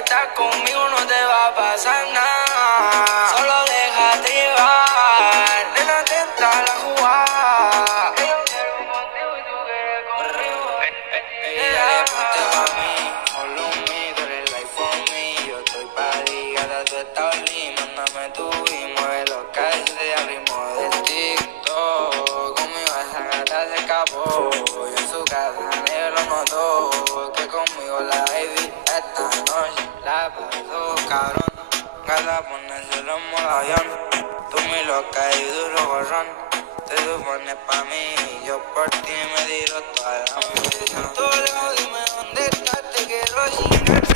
estás conmigo no te va a pasar nada. Solo déjate llevar, nena, tenta la jugada. Yo quiero contigo y tú quieres conmigo. Ella ponte pa' mí, follow me, tú eres like for me. Yo estoy pa' ligada, tú estás lim. Mándame tu y mueve los calles al ritmo del TikTok. Conmigo esa gata se escapó y en su casa nadie lo notó. Que conmigo la baby esta noche la pasó cabrón. Gata ponérselo en modo avión. Tú mi loca y duro borrón. Te supones pa' mí y yo por ti me tiro toda la ambición. Todo lejos, dime dónde estás, te quiero chingar.